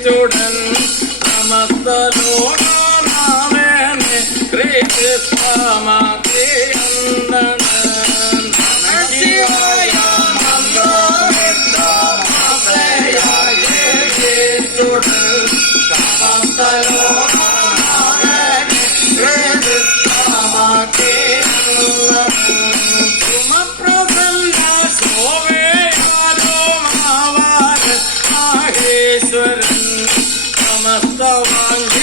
ദേവിച്ചുടൻ സമസ്ത ലോകാനാമേനെ ശ്രീകൃഷ്ണമതിയന്തൻ ശിവായ സമസ്ത സുമപ്രസന്ന ശോഭയാരോമാവാര Master One.